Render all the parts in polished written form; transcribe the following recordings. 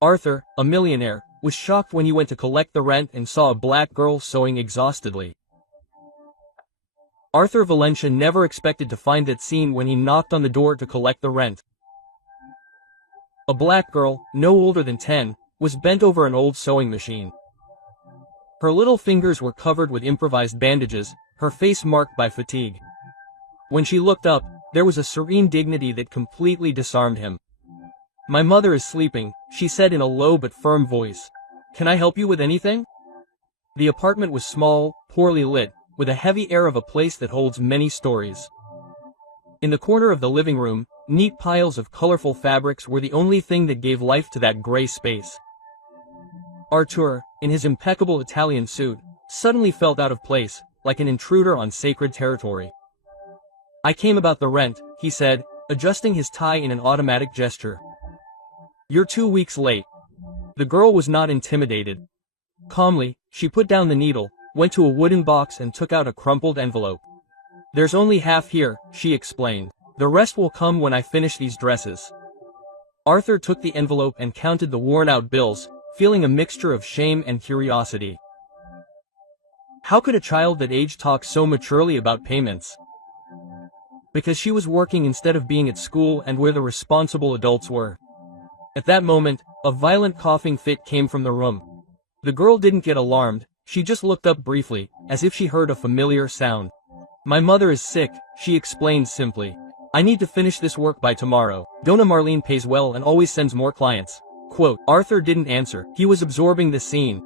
Arthur, a millionaire, was shocked when he went to collect the rent and saw a black girl sewing exhaustedly. Arthur Valencia never expected to find that scene when he knocked on the door to collect the rent. A black girl, no older than 10, was bent over an old sewing machine. Her little fingers were covered with improvised bandages, her face marked by fatigue. When she looked up, there was a serene dignity that completely disarmed him. "My mother is sleeping," she said in a low but firm voice. "Can I help you with anything?" The apartment was small, poorly lit, with a heavy air of a place that holds many stories. In the corner of the living room, neat piles of colorful fabrics were the only thing that gave life to that gray space. Arthur, in his impeccable Italian suit, suddenly felt out of place, like an intruder on sacred territory. "I came about the rent," he said, adjusting his tie in an automatic gesture. "You're 2 weeks late." The girl was not intimidated. Calmly, she put down the needle, went to a wooden box and took out a crumpled envelope. "There's only half here," she explained. "The rest will come when I finish these dresses." Arthur took the envelope and counted the worn-out bills, feeling a mixture of shame and curiosity. How could a child that age talk so maturely about payments? Because she was working instead of being at school and where the responsible adults were. At that moment, a violent coughing fit came from the room. The girl didn't get alarmed, she just looked up briefly, as if she heard a familiar sound. "My mother is sick," she explained simply. "I need to finish this work by tomorrow. Donna Marlene pays well and always sends more clients." Quote. Arthur didn't answer, he was absorbing the scene.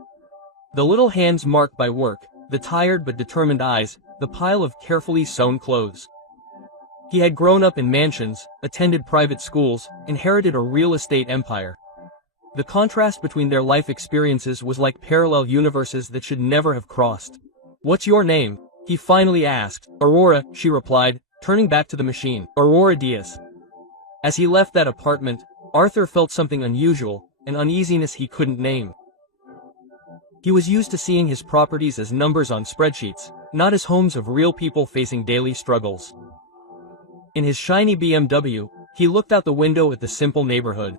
The little hands marked by work, the tired but determined eyes, the pile of carefully sewn clothes. He had grown up in mansions, attended private schools, inherited a real estate empire. The contrast between their life experiences was like parallel universes that should never have crossed. "What's your name?" he finally asked. "Aurora," she replied, turning back to the machine. "Aurora Diaz." As he left that apartment, Arthur felt something unusual, an uneasiness he couldn't name. He was used to seeing his properties as numbers on spreadsheets, not as homes of real people facing daily struggles. In his shiny BMW, he looked out the window at the simple neighborhood.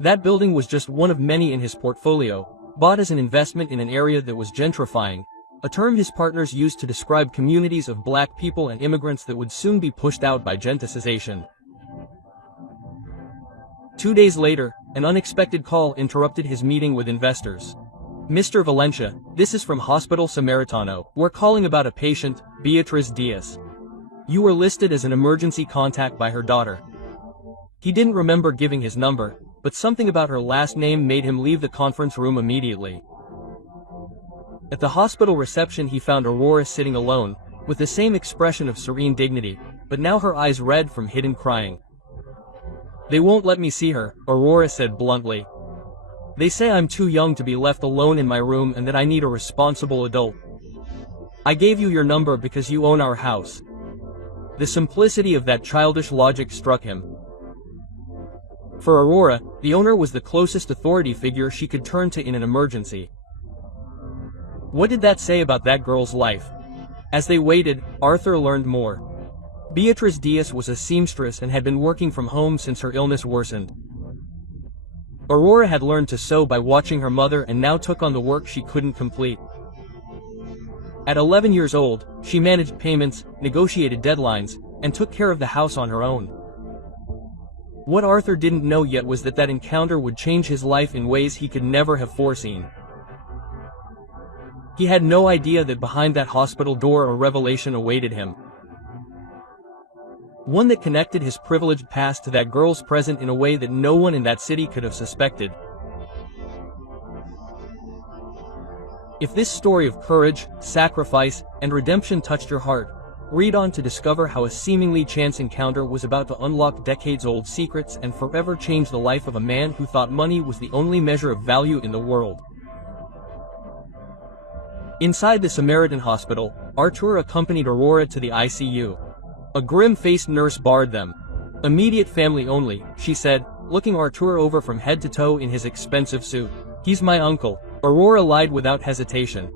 That building was just one of many in his portfolio, bought as an investment in an area that was gentrifying, a term his partners used to describe communities of black people and immigrants that would soon be pushed out by gentrification. 2 days later, an unexpected call interrupted his meeting with investors. "Mr. Valencia, this is from Hospital Samaritano. We're calling about a patient, Beatriz Diaz. You were listed as an emergency contact by her daughter." He didn't remember giving his number, but something about her last name made him leave the conference room immediately. At the hospital reception he found Aurora sitting alone, with the same expression of serene dignity, but now her eyes red from hidden crying. "They won't let me see her," Aurora said bluntly. "They say I'm too young to be left alone in my room and that I need a responsible adult. I gave you your number because you own our house." The simplicity of that childish logic struck him. For Aurora, the owner was the closest authority figure she could turn to in an emergency. What did that say about that girl's life? As they waited, Arthur learned more. Beatriz Diaz was a seamstress and had been working from home since her illness worsened. Aurora had learned to sew by watching her mother and now took on the work she couldn't complete. At 11 years old, she managed payments, negotiated deadlines, and took care of the house on her own. What Arthur didn't know yet was that encounter would change his life in ways he could never have foreseen. He had no idea that behind that hospital door a revelation awaited him. One that connected his privileged past to that girl's present in a way that no one in that city could have suspected. If this story of courage, sacrifice, and redemption touched your heart, read on to discover how a seemingly chance encounter was about to unlock decades-old secrets and forever change the life of a man who thought money was the only measure of value in the world. Inside the Samaritan hospital, Arthur accompanied Aurora to the ICU. A grim-faced nurse barred them. "Immediate family only," she said, looking Arthur over from head to toe in his expensive suit. "He's my uncle," Aurora lied without hesitation.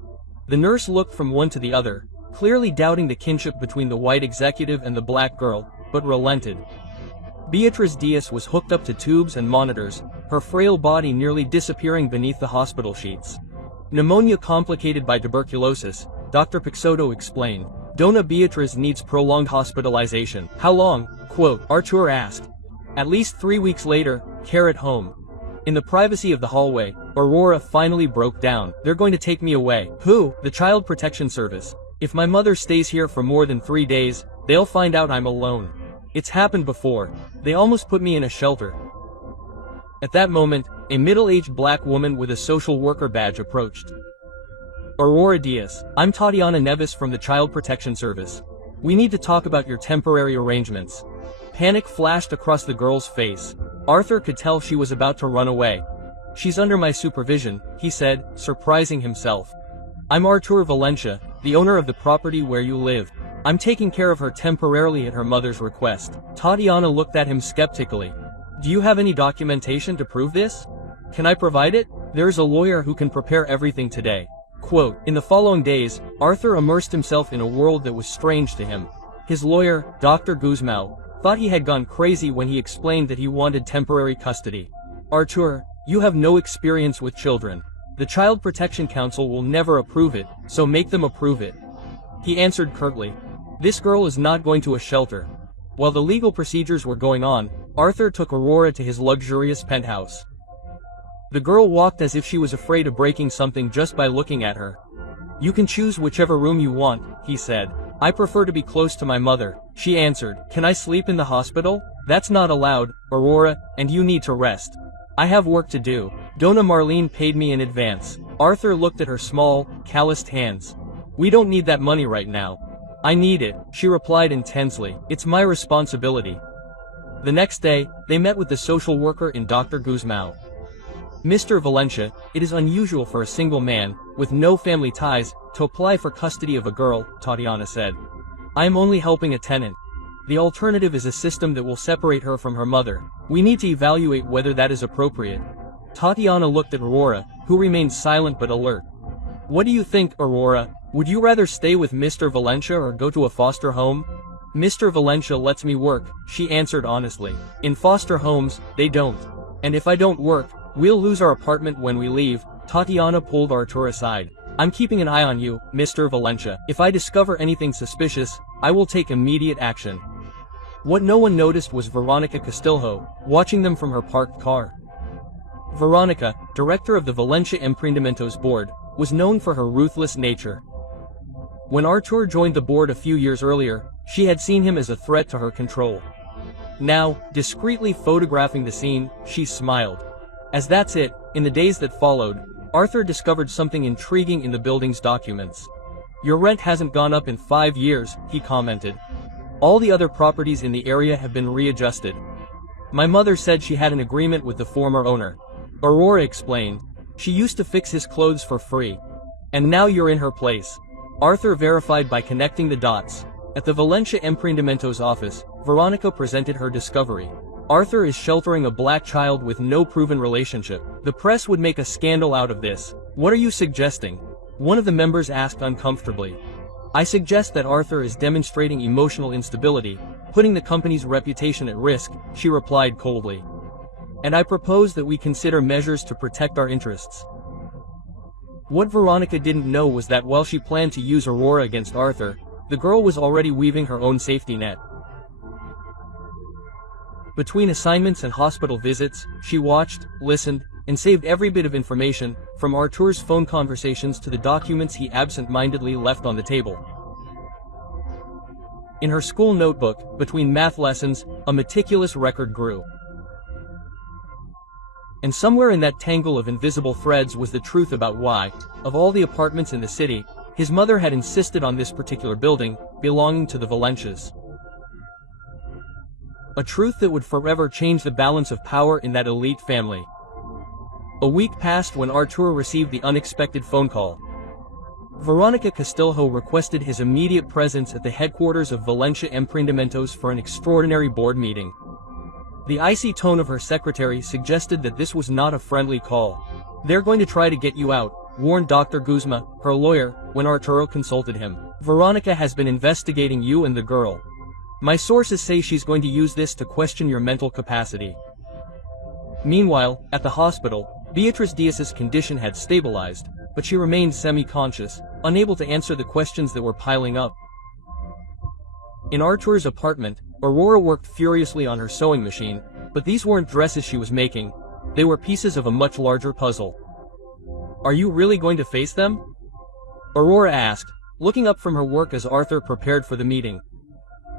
The nurse looked from one to the other, clearly doubting the kinship between the white executive and the black girl, but relented. Beatriz Diaz was hooked up to tubes and monitors, her frail body nearly disappearing beneath the hospital sheets. Pneumonia complicated by tuberculosis, Dr. Pixoto explained. Dona Beatriz needs prolonged hospitalization. How long? Quote, Artur asked. At least 3 weeks later, care at home. In the privacy of the hallway, Aurora finally broke down. They're going to take me away. Who? The Child Protection Service. If my mother stays here for more than 3 days, they'll find out I'm alone. It's happened before. They almost put me in a shelter. At that moment, a middle-aged black woman with a social worker badge approached. Aurora Diaz, I'm Tatiana Neves from the Child Protection Service. We need to talk about your temporary arrangements. Panic flashed across the girl's face. Arthur could tell she was about to run away. She's under my supervision, he said, surprising himself. I'm Artur Valencia, the owner of the property where you live. I'm taking care of her temporarily at her mother's request. Tatiana looked at him skeptically. Do you have any documentation to prove this? Can I provide it? There's a lawyer who can prepare everything today. Quote, in the following days, Arthur immersed himself in a world that was strange to him. His lawyer, Dr. Guzmão, thought he had gone crazy when he explained that he wanted temporary custody. Artur, you have no experience with children. The Child Protection Council will never approve it, so make them approve it. He answered curtly. This girl is not going to a shelter. While the legal procedures were going on, Arthur took Aurora to his luxurious penthouse. The girl walked as if she was afraid of breaking something just by looking at her. You can choose whichever room you want, he said. I prefer to be close to my mother, she answered. Can I sleep in the hospital? That's not allowed, Aurora, and you need to rest. I have work to do. Dona Marlene paid me in advance. Arthur looked at her small, calloused hands. We don't need that money right now. I need it, she replied intensely. It's my responsibility. The next day, they met with the social worker and Dr. Guzmão. Mr. Valencia, it is unusual for a single man, with no family ties, to apply for custody of a girl, Tatiana said. I am only helping a tenant. The alternative is a system that will separate her from her mother. We need to evaluate whether that is appropriate. Tatiana looked at Aurora, who remained silent but alert. What do you think, Aurora? Would you rather stay with Mr. Valencia or go to a foster home? Mr. Valencia lets me work, she answered honestly. In foster homes, they don't. And if I don't work, we'll lose our apartment when we leave. Tatiana pulled Artur aside. I'm keeping an eye on you, Mr. Valencia. If I discover anything suspicious, I will take immediate action. What no one noticed was Veronica Castillo, watching them from her parked car. Veronica, director of the Valencia Empreendimentos board, was known for her ruthless nature. When Artur joined the board a few years earlier, she had seen him as a threat to her control. Now, discreetly photographing the scene, she smiled. As that's it, in the days that followed, Arthur discovered something intriguing in the building's documents. Your rent hasn't gone up in 5 years, he commented. All the other properties in the area have been readjusted. My mother said she had an agreement with the former owner. Aurora explained. She used to fix his clothes for free. And now you're in her place. Arthur verified by connecting the dots. At the Valencia Empreendimentos office, Veronica presented her discovery. Arthur is sheltering a black child with no proven relationship. The press would make a scandal out of this. What are you suggesting? One of the members asked uncomfortably. I suggest that Arthur is demonstrating emotional instability, putting the company's reputation at risk, she replied coldly. And I propose that we consider measures to protect our interests. What Veronica didn't know was that while she planned to use Aurora against Arthur, the girl was already weaving her own safety net. Between assignments and hospital visits, she watched, listened, and saved every bit of information, from Artur's phone conversations to the documents he absent-mindedly left on the table. In her school notebook, between math lessons, a meticulous record grew. And somewhere in that tangle of invisible threads was the truth about why, of all the apartments in the city, his mother had insisted on this particular building, belonging to the Valencias. A truth that would forever change the balance of power in that elite family. A week passed when Artur received the unexpected phone call. Veronica Castillo requested his immediate presence at the headquarters of Valencia Empreendimentos for an extraordinary board meeting. The icy tone of her secretary suggested that this was not a friendly call. They're going to try to get you out, warned Dr. Guzmão, her lawyer, when Arturo consulted him. Veronica has been investigating you and the girl. My sources say she's going to use this to question your mental capacity. Meanwhile, at the hospital, Beatriz Diaz's condition had stabilized, but she remained semi-conscious, unable to answer the questions that were piling up. In Artur's apartment, Aurora worked furiously on her sewing machine, but these weren't dresses she was making, they were pieces of a much larger puzzle. Are you really going to face them? Aurora asked, looking up from her work as Arthur prepared for the meeting.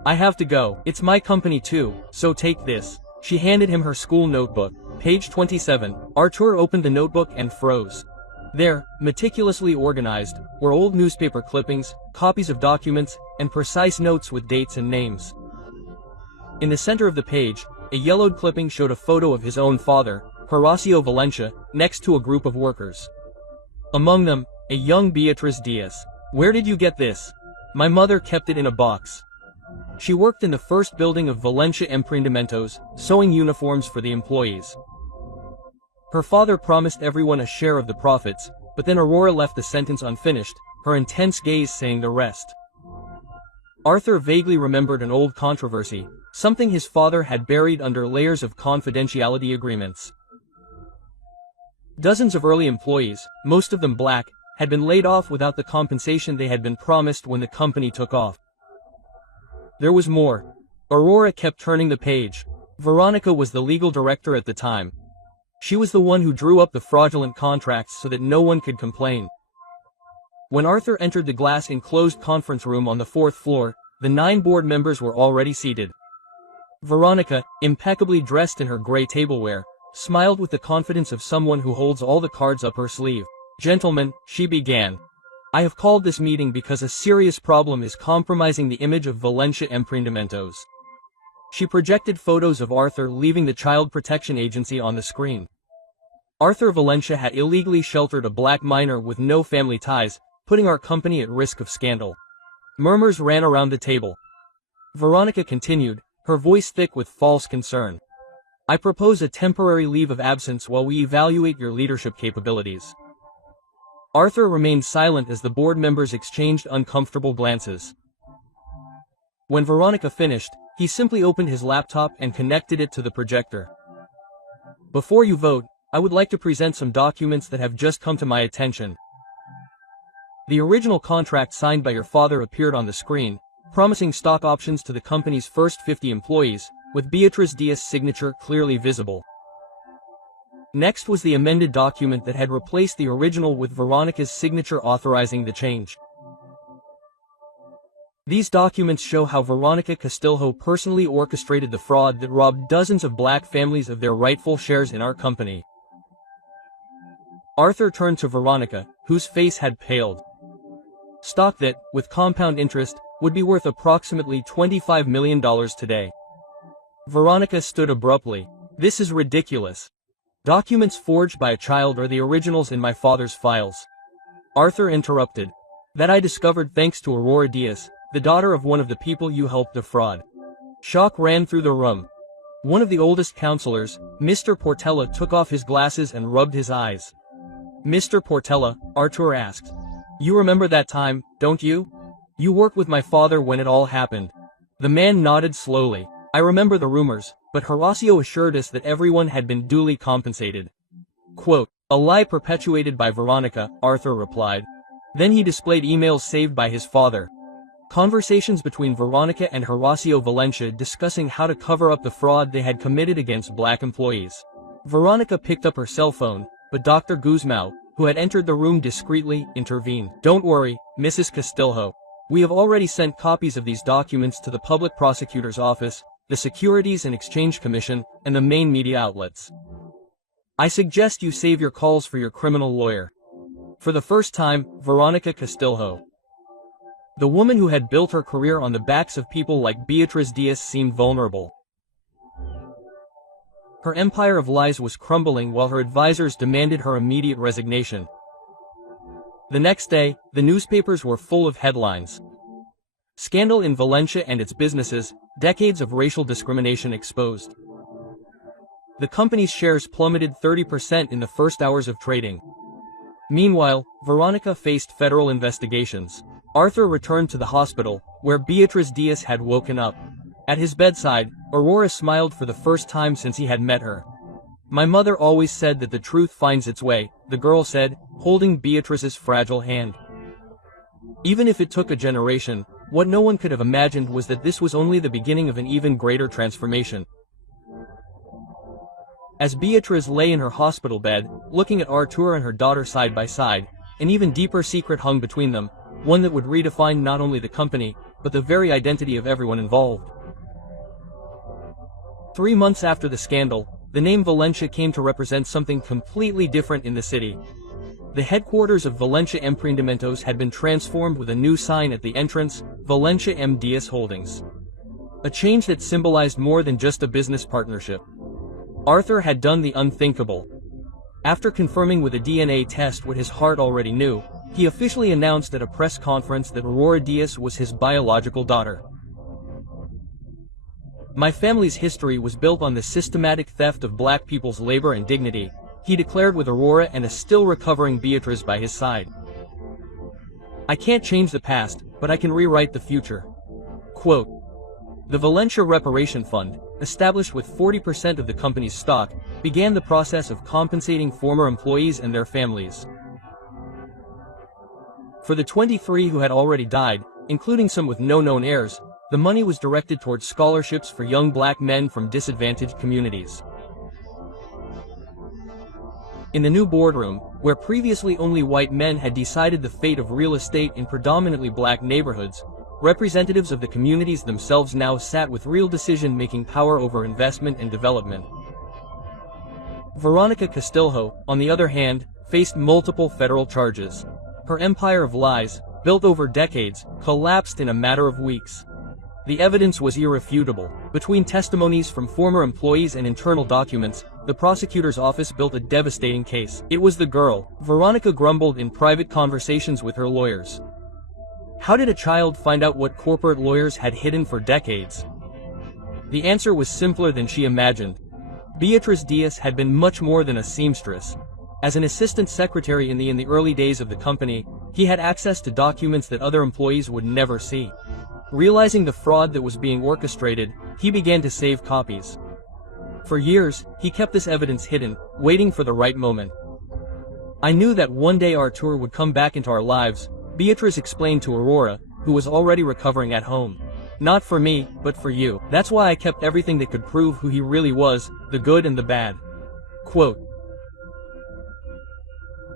I have to go, it's my company too, so take this. She handed him her school notebook. Page 27, Artur opened the notebook and froze. There, meticulously organized, were old newspaper clippings, copies of documents, and precise notes with dates and names. In the center of the page, a yellowed clipping showed a photo of his own father, Horacio Valencia, next to a group of workers. Among them, a young Beatriz Diaz. Where did you get this? My mother kept it in a box. She worked in the first building of Valencia Emprendimientos, sewing uniforms for the employees. Her father promised everyone a share of the profits, but then Aurora left the sentence unfinished, her intense gaze saying the rest. Arthur vaguely remembered an old controversy, something his father had buried under layers of confidentiality agreements. Dozens of early employees, most of them black, had been laid off without the compensation they had been promised when the company took off. There was more. Aurora kept turning the page. Veronica was the legal director at the time. She was the one who drew up the fraudulent contracts so that no one could complain. When Arthur entered the glass-enclosed conference room on the 4th floor, the 9 board members were already seated. Veronica, impeccably dressed in her gray tableware, smiled with the confidence of someone who holds all the cards up her sleeve. Gentlemen, she began. I have called this meeting because a serious problem is compromising the image of Valencia Emprendimientos. She projected photos of Arthur leaving the Child Protection Agency on the screen. Arthur Valencia had illegally sheltered a black minor with no family ties, putting our company at risk of scandal. Murmurs ran around the table. Veronica continued, her voice thick with false concern. I propose a temporary leave of absence while we evaluate your leadership capabilities. Arthur remained silent as the board members exchanged uncomfortable glances. When Veronica finished, he simply opened his laptop and connected it to the projector. Before you vote, I would like to present some documents that have just come to my attention. The original contract signed by your father appeared on the screen, promising stock options to the company's first 50 employees, with Beatriz Diaz's signature clearly visible. Next was the amended document that had replaced the original with Veronica's signature authorizing the change. These documents show how Veronica Castillo personally orchestrated the fraud that robbed dozens of black families of their rightful shares in our company. Arthur turned to Veronica, whose face had paled. Stock that, with compound interest, would be worth approximately $25 million today. Veronica stood abruptly. This is ridiculous. Documents forged by a child are the originals in my father's files. Arthur interrupted. That I discovered thanks to Aurora Diaz, the daughter of one of the people you helped defraud. Shock ran through the room. One of the oldest counselors, Mr. Portela, took off his glasses and rubbed his eyes. Mr. Portela, Artur asked. You remember that time, don't you? You worked with my father when it all happened. The man nodded slowly. I remember the rumors, but Horacio assured us that everyone had been duly compensated. Quote, a lie perpetuated by Veronica, Arthur replied. Then he displayed emails saved by his father. Conversations between Veronica and Horacio Valencia discussing how to cover up the fraud they had committed against black employees. Veronica picked up her cell phone, but Dr. Guzmão, who had entered the room discreetly, intervened. Don't worry, Mrs. Castillo. We have already sent copies of these documents to the Public Prosecutor's Office, the Securities and Exchange Commission, and the main media outlets. I suggest you save your calls for your criminal lawyer. For the first time, Veronica Castillo. The woman who had built her career on the backs of people like Beatriz Diaz seemed vulnerable. Her empire of lies was crumbling while her advisors demanded her immediate resignation. The next day, the newspapers were full of headlines. Scandal in Valencia and its businesses, decades of racial discrimination exposed. The company's shares plummeted 30% in the first hours of trading. Meanwhile, Veronica faced federal investigations. Arthur returned to the hospital, where Beatriz Diaz had woken up. At his bedside, Aurora smiled for the first time since he had met her. "My mother always said that the truth finds its way," the girl said, holding Beatrice's fragile hand. Even if it took a generation, what no one could have imagined was that this was only the beginning of an even greater transformation. As Beatrice lay in her hospital bed, looking at Arthur and her daughter side by side, an even deeper secret hung between them, one that would redefine not only the company, but the very identity of everyone involved. 3 months after the scandal, the name Valencia came to represent something completely different in the city. The headquarters of Valencia Emprendimientos had been transformed with a new sign at the entrance, Valencia M. Diaz Holdings. A change that symbolized more than just a business partnership. Arthur had done the unthinkable. After confirming with a DNA test what his heart already knew, he officially announced at a press conference that Aurora Diaz was his biological daughter. "My family's history was built on the systematic theft of black people's labor and dignity," he declared with Aurora and a still recovering Beatrice by his side. "I can't change the past, but I can rewrite the future." Quote, the Valencia Reparation Fund, established with 40% of the company's stock, began the process of compensating former employees and their families. For the 23 who had already died, including some with no known heirs, the money was directed towards scholarships for young black men from disadvantaged communities. In the new boardroom, where previously only white men had decided the fate of real estate in predominantly black neighborhoods, representatives of the communities themselves now sat with real decision-making power over investment and development. Veronica Castillo, on the other hand, faced multiple federal charges. Her empire of lies, built over decades, collapsed in a matter of weeks. The evidence was irrefutable. Between testimonies from former employees and internal documents, the prosecutor's office built a devastating case. It was the girl, Veronica grumbled in private conversations with her lawyers. How did a child find out what corporate lawyers had hidden for decades? The answer was simpler than she imagined. Beatrice Diaz had been much more than a seamstress. As an assistant secretary in the early days of the company, he had access to documents that other employees would never see. Realizing the fraud that was being orchestrated, he began to save copies. For years, he kept this evidence hidden, waiting for the right moment. "I knew that one day Arthur would come back into our lives," Beatrice explained to Aurora, who was already recovering at home. "Not for me, but for you. That's why I kept everything that could prove who he really was, the good and the bad." Quote.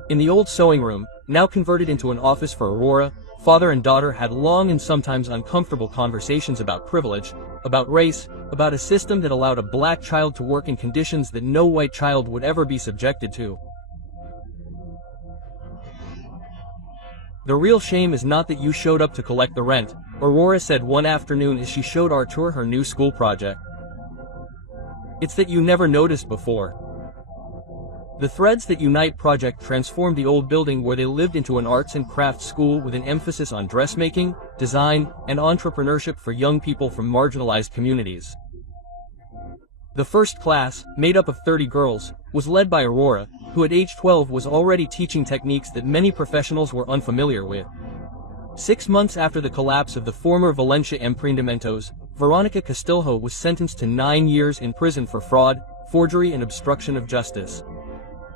In the old sewing room, now converted into an office for Aurora, father and daughter had long and sometimes uncomfortable conversations about privilege, about race, about a system that allowed a black child to work in conditions that no white child would ever be subjected to. "The real shame is not that you showed up to collect the rent," Aurora said one afternoon as she showed Arthur her new school project. "It's that you never noticed before." The Threads That Unite project transformed the old building where they lived into an arts and crafts school with an emphasis on dressmaking, design, and entrepreneurship for young people from marginalized communities. The first class, made up of 30 girls, was led by Aurora, who at age 12 was already teaching techniques that many professionals were unfamiliar with. 6 months after the collapse of the former Valencia Emprendimientos, Veronica Castillo was sentenced to 9 years in prison for fraud, forgery, and obstruction of justice.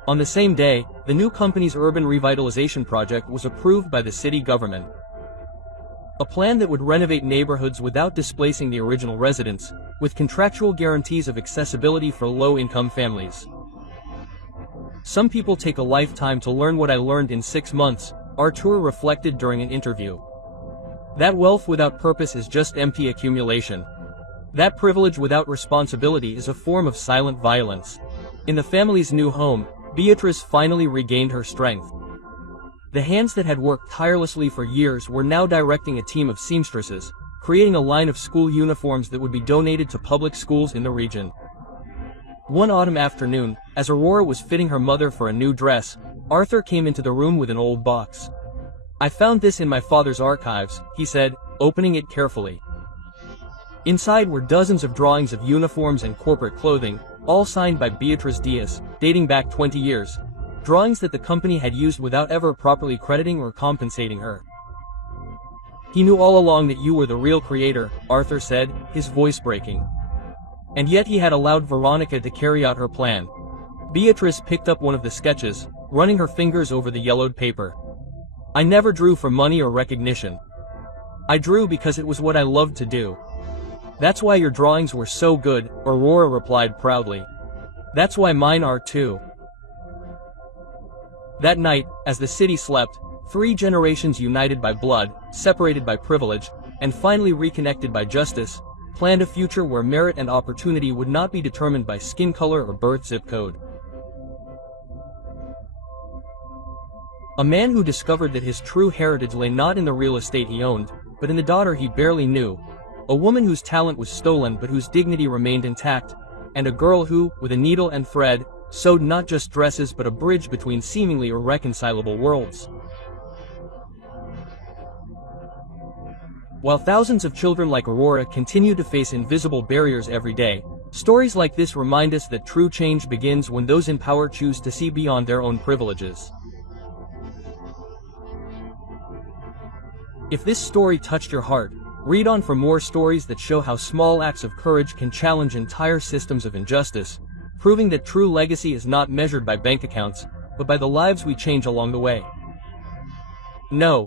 On the same day, the new company's urban revitalization project was approved by the city government. A plan that would renovate neighborhoods without displacing the original residents, with contractual guarantees of accessibility for low-income families. "Some people take a lifetime to learn what I learned in 6 months," Arthur reflected during an interview. "That wealth without purpose is just empty accumulation. That privilege without responsibility is a form of silent violence." In the family's new home, Beatrice finally regained her strength. The hands that had worked tirelessly for years were now directing a team of seamstresses, creating a line of school uniforms that would be donated to public schools in the region. One autumn afternoon, as Aurora was fitting her mother for a new dress, Arthur came into the room with an old box. "I found this in my father's archives," he said, opening it carefully. Inside were dozens of drawings of uniforms and corporate clothing, all signed by Beatrice Diaz, dating back 20 years. Drawings that the company had used without ever properly crediting or compensating her. He knew all along that you were the real creator, Arthur said, his voice breaking. And yet he had allowed Veronica to carry out her plan. Beatrice picked up one of the sketches, running her fingers over the yellowed paper. I never drew for money or recognition. I drew because it was what I loved to do. That's why your drawings were so good, Aurora replied proudly. That's why mine are too. That night, as the city slept, 3 generations united by blood, separated by privilege, and finally reconnected by justice, planned a future where merit and opportunity would not be determined by skin color or birth zip code. A man who discovered that his true heritage lay not in the real estate he owned, but in the daughter he barely knew, a woman whose talent was stolen but whose dignity remained intact, and a girl who, with a needle and thread, sewed not just dresses but a bridge between seemingly irreconcilable worlds. While thousands of children like Aurora continue to face invisible barriers every day, stories like this remind us that true change begins when those in power choose to see beyond their own privileges. If this story touched your heart, read on for more stories that show how small acts of courage can challenge entire systems of injustice, proving that true legacy is not measured by bank accounts, but by the lives we change along the way. No,